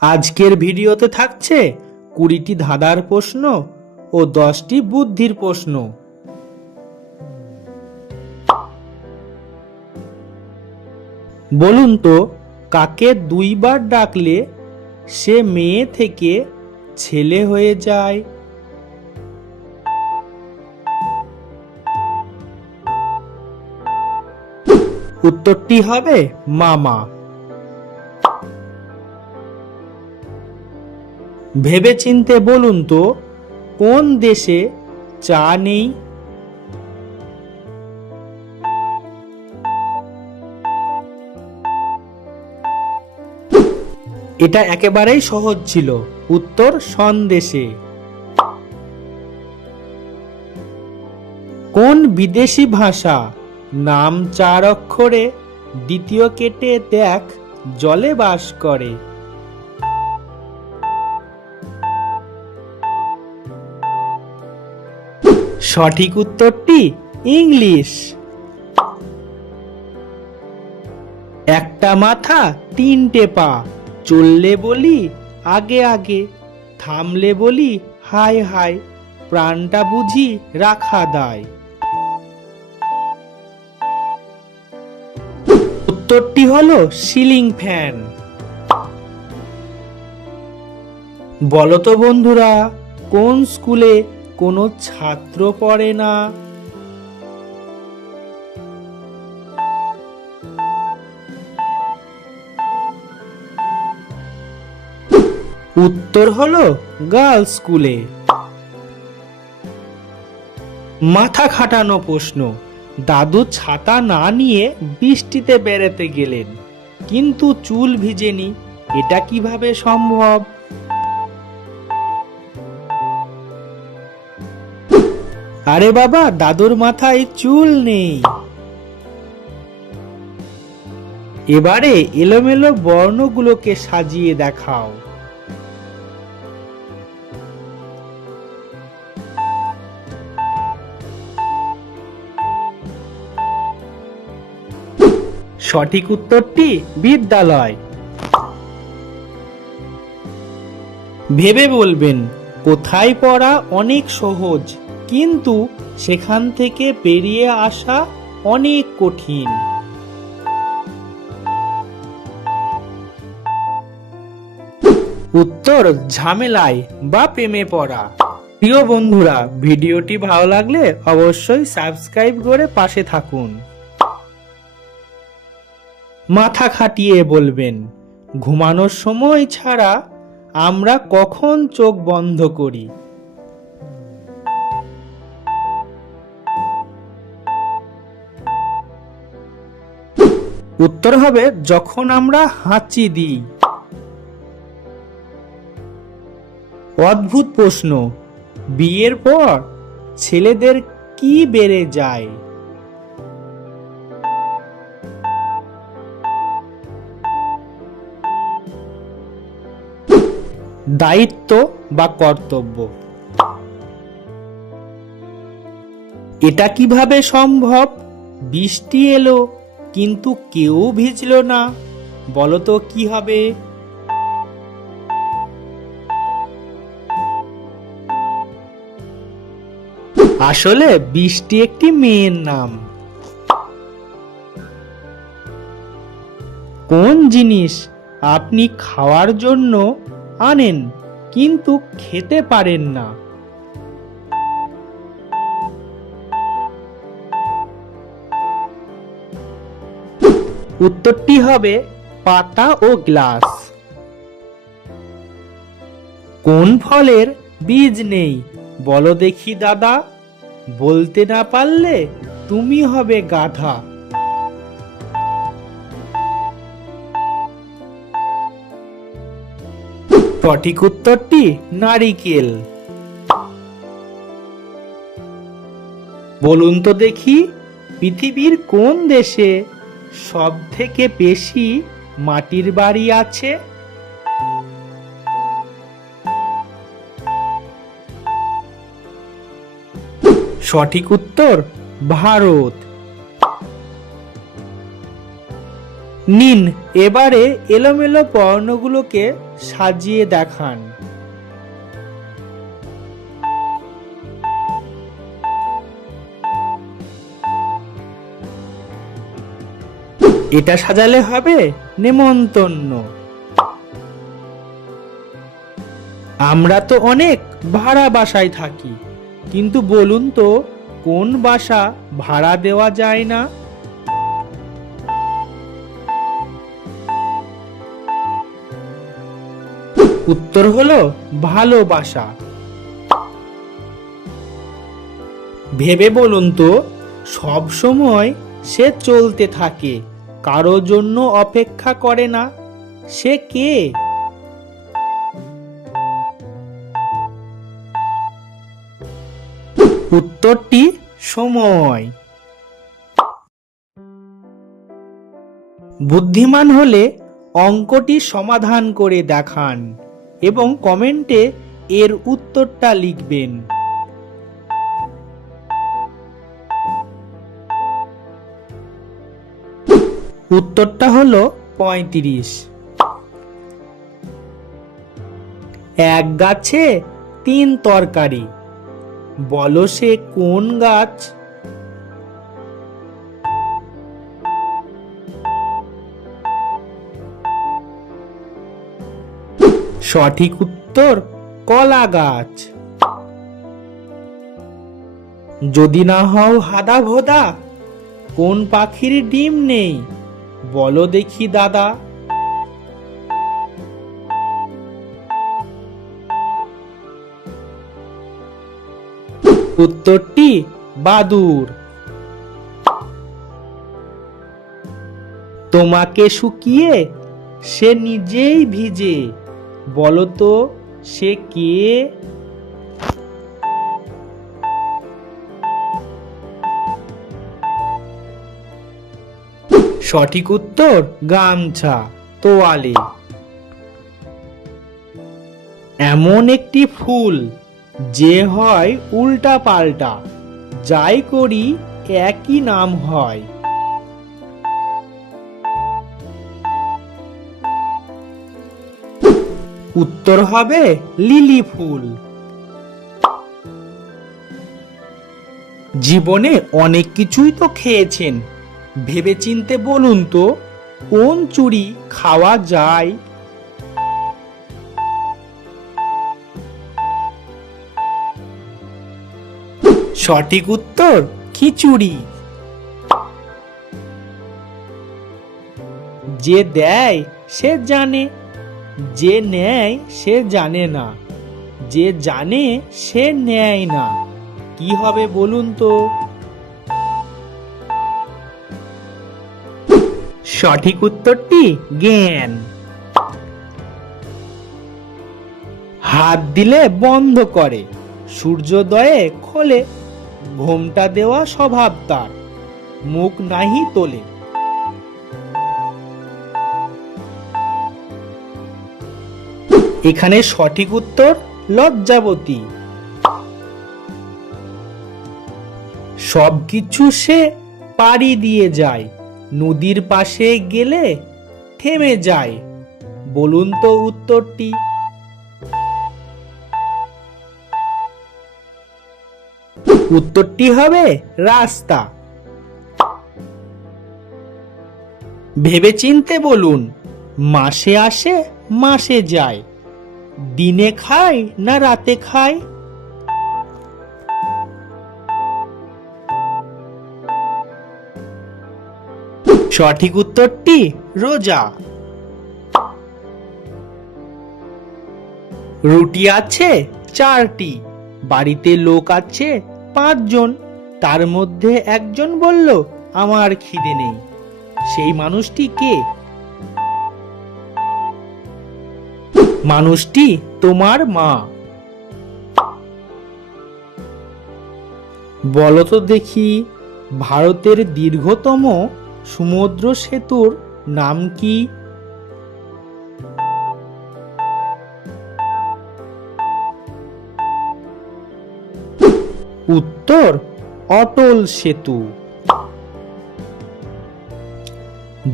আজকের ভিডিওতে থাকছে 20টি ধাঁধার প্রশ্ন ও 10টি বুদ্ধির প্রশ্ন। বলুন তো, কাকে দুইবার ডাকলে সে মেয়ে থেকে ছেলে হয়ে যায়? উত্তরটি হবে মামা। ভেবেচিন্তে বলুন তো, কোন দেশে চা নেই? এটা একেবারেই সহজ ছিল, উত্তর সন্দেশে। কোন বিদেশি ভাষা নাম 4 অক্ষরে, দ্বিতীয় কেটে দেখ জলে বাস করে? সঠিক উত্তরটি ইংলিশ। একটা মাথা 3টে পা, চললে বলি আগে আগে, থামলে বলি হায় হায়, প্রাণটা বুঝি রাখা দায়? উত্তরটি হলো সিলিং ফ্যান। বলো তো বন্ধুরা, কোন স্কুলে কোনো ছাত্র পড়ে না? উত্তর হলো গার্লস স্কুলে। মাথা খাটানো প্রশ্ন। দাদু ছাতা না নিয়ে বৃষ্টিতে বেড়াতে গেলেন, কিন্তু চুল ভিজেনি, এটা কিভাবে সম্ভব? আরে বাবা, দাদুর মাথায় চুল নেই। এবারে এলোমেলো বর্ণগুলোকে সাজিয়ে দেখাও। সঠিক উত্তরটি বিদ্যালয়। ভেবে বলবেন, কোথায় পড়া অনেক সহজ, কিন্তু সেখান থেকে বেরিয়ে আসা অনেক কঠিন? উত্তর ঝামেলায় বা প্রেমে পড়া। প্রিয় বন্ধুরা, ভিডিওটি ভালো লাগলে অবশ্যই সাবস্ক্রাইব করে পাশে থাকুন। মাথা খাটিয়ে বলবেন, ঘুমানোর সময় ছাড়া আমরা কখন চোখ বন্ধ করি? উত্তর হবে যখন আমরা হাঁচি দিই। অদ্ভুত প্রশ্ন। বিয়ের পর ছেলেদের কি বেড়ে যায়? দায়িত্ব বা কর্তব্য। এটা কিভাবে সম্ভব? বৃষ্টি এলো কিন্তু কেউ ভিজলো না, বলো তো কি হবে? আসলে বৃষ্টি একটি মেয়ের নাম। কোন জিনিস আপনি খাওয়ার জন্য আনেন কিন্তু খেতে পারেন না? উত্তরটি হবে পাতা ও গ্লাস। কোন ফলের বীজ নেই, বলো দেখি দাদা? বলতে না পারলে তুমি হবে গাধা। সঠিক উত্তরটি নারিকেল। বলুন তো দেখি, পৃথিবীর কোন দেশে সব থেকে বেশি মাটির বাড়ি আছে? সঠিক উত্তর ভারত। নিন, এবারে এলোমেলো বর্ণগুলোকে সাজিয়ে দেখান। এটা সাজালে হবে নেমন্তন্ন। আমরা তো অনেক ভাড়া বাসায় থাকি, কিন্তু বলুন তো কোন বাসা ভাড়া দেওয়া যায় না? উত্তর হলো ভালোবাসা। ভেবে বলুন তো, সব সময় সে চলতে থাকে, কারো জন্য অপেক্ষা করে না, সে কে? উত্তরটি সময়। বুদ্ধিমান হলে অঙ্কটি সমাধান করে দেখান এবং কমেন্টে এর উত্তরটা লিখবেন। উত্তরটা হলো 35। এক গাছে 3 তরকারি, বলো সে কোন গাছ? সঠিক উত্তর কলা গাছ। যদি না হও হাদা ভোদা, কোন পাখির ডিম নেই, বলো দেখি দাদা? উত্তরটি বাদুড়। তোমাকে শুকিয়ে সে নিজেই ভিজে, বলো তো সে কে? সঠিক উত্তর গামছা, তোয়ালে। এমন একটি ফুল যে হয় উল্টা পাল্টা, যাই করি একই নাম হয়। উত্তর হবে লিলি ফুল। জীবনে অনেক কিছুই তো খেয়েছেন, ভেবেচিন্তে বলুন তো কোন চুড়ি খাওয়া যায়? সঠিক উত্তর খিচুড়ি। যে দেয় সে জানে, যে নেয় সে জানে না, যে জানে সে নেয় না, কি হবে বলুন তো? সঠিক উত্তরটি জ্ঞান। হাত দিলে বন্ধ করে, সূর্যোদয়ে খোলে, ঘোমটা দেওয়া স্বভাব তার, মুখ নাহি তোলে। এখানে সঠিক উত্তর লজ্জাবতী। সবকিছু সে পাড়ি দিয়ে যায়, নদীর পাশে গেলে থেমে যায়, বলুন তো উত্তরটি? উত্তরটি হবে রাস্তা। ভেবেচিন্তে বলুন, মাসে আসে মাসে যায়, দিনে খায় না রাতে খায়? সঠিক উত্তরটি রোজা। রুটি আছে 4টি, বাড়িতে লোক আছে 5 জন, তার মধ্যে একজন বলল আমার খিদে নেই, সেই মানুষটি কে? মানুষটি তোমার মা। বলো তো দেখি, ভারতের দীর্ঘতম সমুদ্র সেতুর নাম কি? উত্তর অটল সেতু।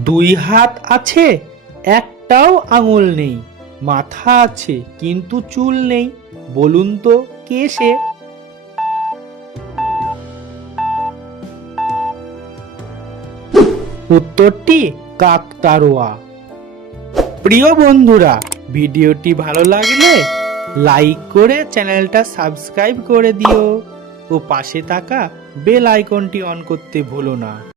দুই হাত আছে, একটাও আঙুল নেই, মাথা আছে কিন্তু চুল নেই, বলুন তো কে সে? উত্তরটি কাকতাড়ুয়া। প্রিয় বন্ধুরা, ভিডিওটি ভালো লাগলে লাইক করে চ্যানেলটা সাবস্ক্রাইব করে দিও ও পাশে থাকা বেল আইকনটি অন করতে ভুলো না।